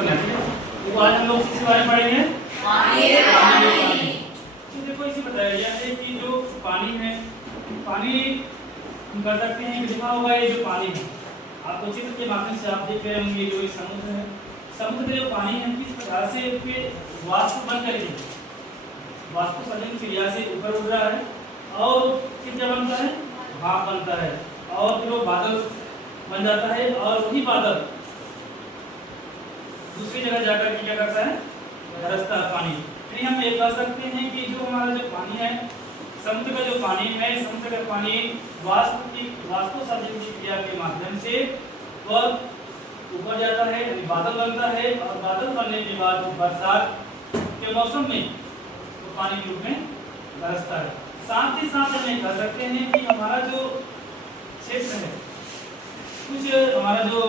करना है, ठीक है। तो आज हम लोग किसके बारे में पढ़ेंगे? पानी। तो देखो इसे बताया गया है कि जो पानी है, पानी हम कर सकते हैं, लिखा होगा ये जो पानी है, आपको चित्र के माध्यम से आप देख रहे होंगे जो ये समुद्र है, समुद्र में जो पानी है किस प्रकार से उसके वाष्प बन करके वाष्पोत्सर्जन क्रिया से ऊपर उड़ रहा है और फिर क्या बनता है? भाप बनता है और फिर वो बादल बन जाता है और वही बादल दूसरी जगह जाकर के क्या करता है? बरसता है पानी। फिर हम ये कह सकते हैं कि जो हमारा जो पानी है, समुद्र का जो पानी है, समुद्र का पानी वाष्पोत्सर्जन की क्रिया के माध्यम से वह ऊपर जाता है, यानी बादल बनता है और बादल बनने के बाद बरसात के मौसम में तो पानी के रूप में बरसता है। साथ ही साथ हम ये कह सकते हैं कि हमारा जो क्षेत्र है, कुछ हमारा जो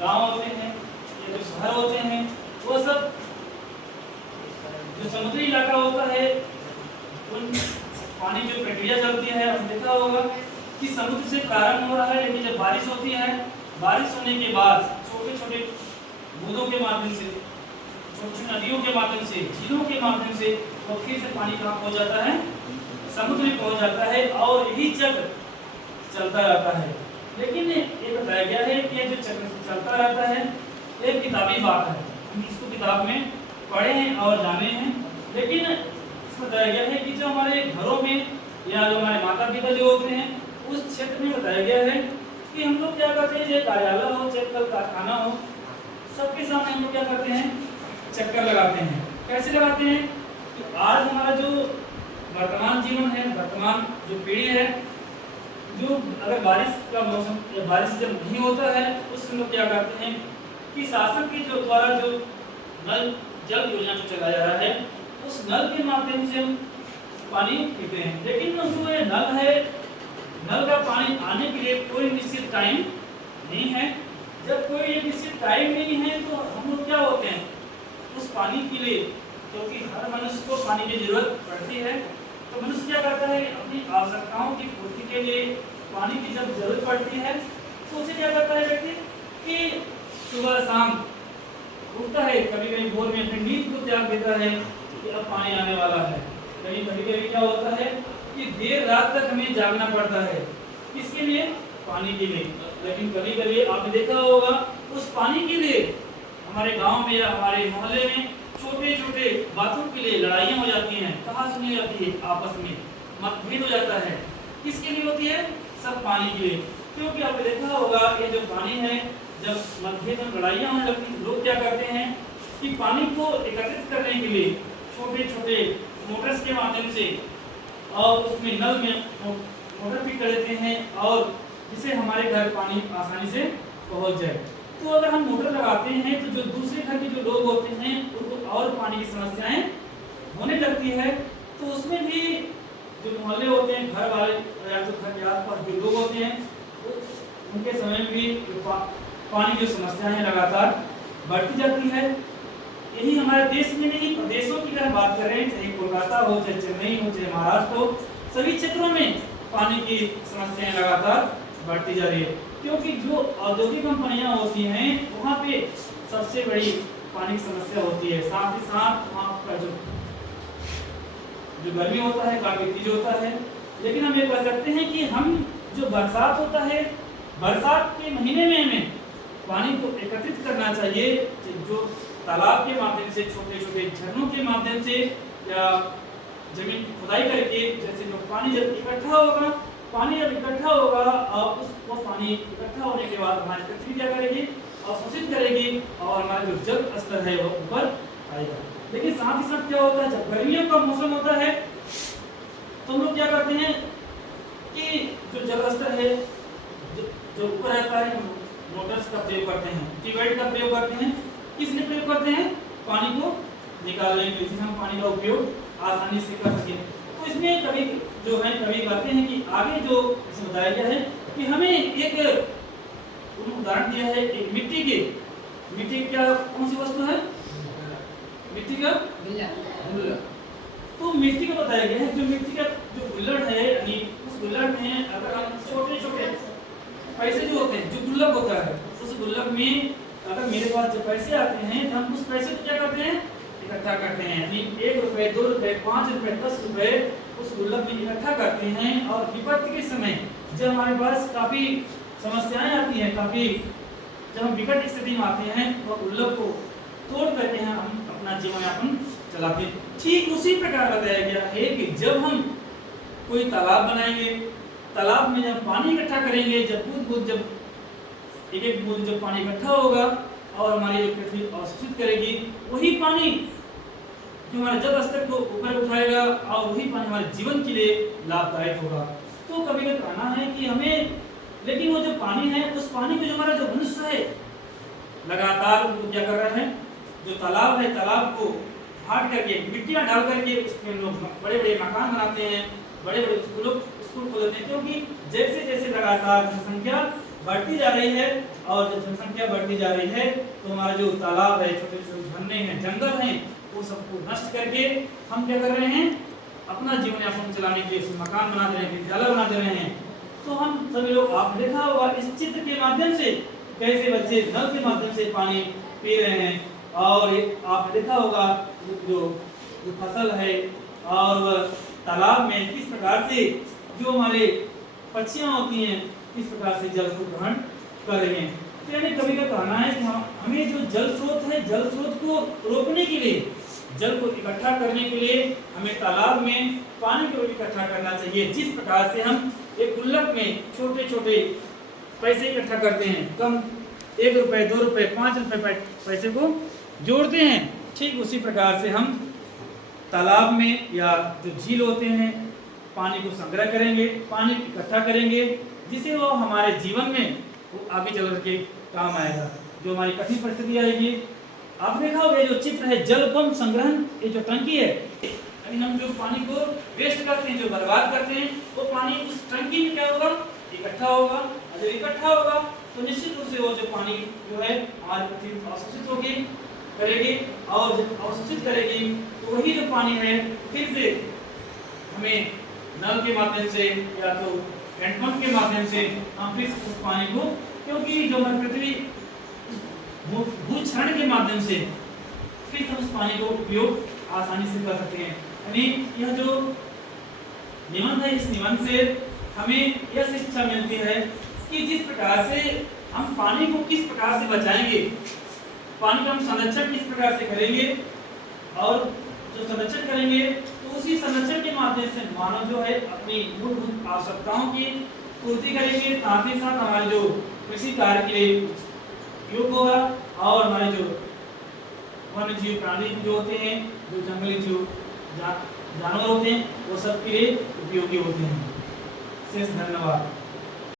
गांव होते हैं या जो शहर होते हैं, वो सब जो समुद्री इलाका होता है, उन पानी जो प्रक्रिया चलती है, आपने देखा होगा कि समुद्र से प्रारंभ हो रहा है, लेकिन जब बारिश होती है, बारिश होने के बाद छोटे छोटे बूंदों के माध्यम से, छोटी छोटी नदियों के माध्यम से, झीलों के माध्यम से वो फिर से पानी कहाँ पहुँच जाता है? समुद्र में पहुँच जाता है और यही चक्र चलता रहता है। लेकिन ये बताया गया है कि ये जो चक्र चलता रहता है एक किताबी बात है, हम इसको किताब में पढ़े हैं और जाने हैं। लेकिन इसमें बताया गया है कि जो हमारे घरों में या जो हमारे माता पिता जो होते हैं, उस क्षेत्र में बताया गया है कि हम लोग क्या करते हैं, चाहे कार्यालय हो चाहे कल कारखाना हो, सबके सामने हम लोग क्या करते हैं? चक्कर लगाते हैं। कैसे लगाते हैं कि आज हमारा जो वर्तमान जीवन है, वर्तमान जो पीढ़ी है, जो अगर बारिश का मौसम या बारिश जब नहीं होता है, उस समय लोग क्या करते हैं कि शासन के जो द्वारा जो नल जल योजना जो चलाया जा रहा है, उस नल के माध्यम से हम पानी पीते हैं। लेकिन जो ये नल है, नल का पानी आने के लिए कोई निश्चित टाइम नहीं है। जब कोई एक निश्चित टाइम नहीं है तो हम लोग क्या होते हैं, उस पानी के लिए, क्योंकि हर मनुष्य को पानी की जरूरत पड़ती है, तो मनुष्य क्या करता है? अपनी आवश्यकताओं की पूर्ति के लिए पानी की जब जरूरत पड़ती है तो उसे क्या करता है व्यक्ति कि सुबह शाम उठता है, कभी कभी भोर में अपनी नींद को त्याग देता है कि अब पानी आने वाला है। कभी कभी क्या होता है कि देर रात तक हमें जागना पड़ता है, किसके लिए? पानी के लिए। लेकिन कभी कभी आपने देखा होगा उस पानी के लिए हमारे गांव में या हमारे मोहल्ले में छोटे छोटे बातों के लिए लड़ाइयाँ हो जाती हैं, कहाँ सुनी जाती है, आपस में मतभेद हो जाता है। किसके लिए होती है? सब पानी के लिए। क्योंकि आपने देखा होगा ये जो पानी है, जब मतभेद और लड़ाइयाँ होने लगती हैं, लोग क्या करते हैं कि पानी को एकत्रित करने के लिए छोटे छोटे मोटर्स के माध्यम से और उसमें नल में मोटर फिट कर देते हैं और जिससे हमारे घर पानी आसानी से पहुंच जाए। तो अगर हम मोटर लगाते हैं तो जो दूसरे घर के जो लोग होते हैं उनको और पानी की समस्याएं होने लगती है। तो उसमें भी जो मोहल्ले होते हैं, घर वाले या तो घर के आसपास जो लोग होते हैं, उनके समय में भी पानी की समस्या है लगातार बढ़ती जाती है। यही हमारे देश में नहीं, प्रदेशों की अगर बात करें, चाहे कोलकाता हो, चाहे चेन्नई हो, चाहे महाराष्ट्र हो, सभी क्षेत्रों में पानी की समस्याएं लगातार बढ़ती जा रही है। क्योंकि जो औद्योगिक कंपनियां होती हैं वहाँ पे सबसे बड़ी पानी की समस्या होती है। साथ ही साथ वहाँ का जो गर्मी होता है काफी तेज होता है। लेकिन हम ये कह सकते हैं कि हम जो बरसात होता है, बरसात के महीने में हमें पानी को एकत्रित करना चाहिए, जो तालाब के माध्यम से, छोटे छोटे झरनों के माध्यम से या जमीन की खुदाई करके, जैसे जो पानी जब इकट्ठा होगा, पानी जब इकट्ठा होगा और उसको पानी इकट्ठा होने के बाद हमारी पृथ्वी क्या करेगी? अवशोषित करेगी और हमारा जो जल स्तर है वो ऊपर आएगा। लेकिन साथ ही साथ क्या होता है, जब गर्मियों का मौसम होता है तो हम लोग क्या करते हैं कि जो जल स्तर है जो ऊपर रहता है, मोटर्स का प्रयोग करते हैं, ट्यूबवेल का प्रयोग करते हैं। किस लिए प्रयोग करते हैं? पानी को निकालने के लिए, जिससे हम पानी का उपयोग आसानी से कर सकें। तो इसमें कभी जो है कभी कहते हैं कि आगे जो इसमें बताया गया है कि हमें एक उदाहरण दिया है एक मिट्टी क्या कौन सी वस्तु है? मिट्टी का गुल्लड़। तो मिट्टी का बताया गया है जो मिट्टी का जो गुल्लड़ है, यानी उस गुल्लड़ में अगर हम छोटे छोटे पैसे जो होते हैं, जो गुल्लक होता है, उस गुल्लक में अगर मेरे पास जो पैसे आते हैं तो हम उस पैसे को क्या करते हैं, इकट्ठा करते हैं। यानी 1 रुपए, 2 रुपए, 5 रुपए, 10 रुपए उस गुल्लक में इकट्ठा करते हैं। और विपत्ति के समय जब हमारे पास काफी समस्याएं आती हैं, काफी जब हम विकट स्थिति में आते हैं तो गुल्लक को तोड़ करके हम अपना जीवन यापन चलाते हैं। ठीक उसी प्रकार बताया गया है कि जब हम कोई तालाब बनाएंगे, तालाब में जब पानी इकट्ठा करेंगे, जब बूंद-बूंद जब एक बूंद जब पानी इकट्ठा होगा और हमारी जो पृथ्वी अवशोषित करेगी, वही पानी जो हमारे जल स्तर को ऊपर उठाएगा और वही पानी हमारे जीवन के लिए लाभदायक होगा। तो कभी कभी कहना है कि हमें, लेकिन वो जो पानी है उस पानी को जो हमारा जो मनुष्य है लगातार उनको क्या कर रहे हैं, जो तालाब है तालाब को फाड़ करके मिट्टियां डाल करके उसमें लोग बड़े बड़े मकान बनाते हैं, बड़े बड़े स्कूल खोलते हैं। क्योंकि जैसे जैसे लगातार जनसंख्या बढ़ती जा रही है और जब जनसंख्या बढ़ती जा रही है तो हमारा जो तालाब है, छोटे छोटे झरने हैं, जंगल हैं, वो सबको नष्ट करके हम क्या कर रहे हैं, अपना जीवन यापन चलाने के लिए मकान बना दे रहे हैं, विद्यालय बना दे रहे हैं। तो हम सभी लोग, आपने देखा होगा इस चित्र के माध्यम से कैसे बच्चे नल के माध्यम से पानी पी रहे हैं। और आपने देखा होगा जो फसल है और तालाब में किस प्रकार से जो हमारे पक्षियां होती हैं किस प्रकार से जल को ग्रहण कर रही हैं। तो यानी कभी का कहना है कि हमें जो जल स्रोत है, जल स्रोत को रोकने के लिए, जल को इकट्ठा करने के लिए हमें तालाब में पानी को इकट्ठा करना चाहिए। जिस प्रकार से हम एक गुल्लक में छोटे छोटे पैसे इकट्ठा करते हैं, कम 1 रुपए, 2 रुपए, 5 रुपए पैसे को जोड़ते हैं, ठीक उसी प्रकार से हम तालाब में या जो झील होते हैं पानी को संग्रह करेंगे, पानी इकट्ठा करेंगे, जिससे वो हमारे जीवन में वो आगे चल के काम आएगा। जो हमारी कठिन परिस्थिति आएगी, आपने देखा होगा जो चित्र है जल पंप संग्रहण, ये जो टंकी है, यानी हम जो पानी को वेस्ट करते हैं, जो बर्बाद करते हैं, वो पानी उस टंकी में क्या होगा, इकट्ठा होगा। और जब इकट्ठा होगा तो निश्चित रूप से वो जो पानी जो है हमारी पृथ्वी अवशोषित होगी करेगी, और जब अवशोषित करेगी तो वही जो पानी है फिर से हमें नल के माध्यम से या तो हैंडपंप के माध्यम से हम फिर उस पानी को, क्योंकि जो हमारी पृथ्वी भूक्षरण के माध्यम से फिर हम उस पानी को उपयोग आसानी से कर सकते हैं। यानी यह जो निबंध है, इस निबंध से हमें यह शिक्षा मिलती है कि जिस प्रकार से हम पानी को किस प्रकार से बचाएंगे, पानी का हम संरक्षण किस प्रकार से करेंगे, और जो संरक्षण करेंगे तो उसी संरक्षण के माध्यम से मानव जो है अपनी मूलभूत आवश्यकताओं की पूर्ति करेंगे, साथ ही साथ हमारे जो कृषि कार्य के लिए उपयोग होगा और हमारे जो वन्य जीव प्राणी जो होते हैं, जो जंगली जीव जानवर होते हैं, वो सब के लिए उपयोगी होते हैं। शेष धन्यवाद।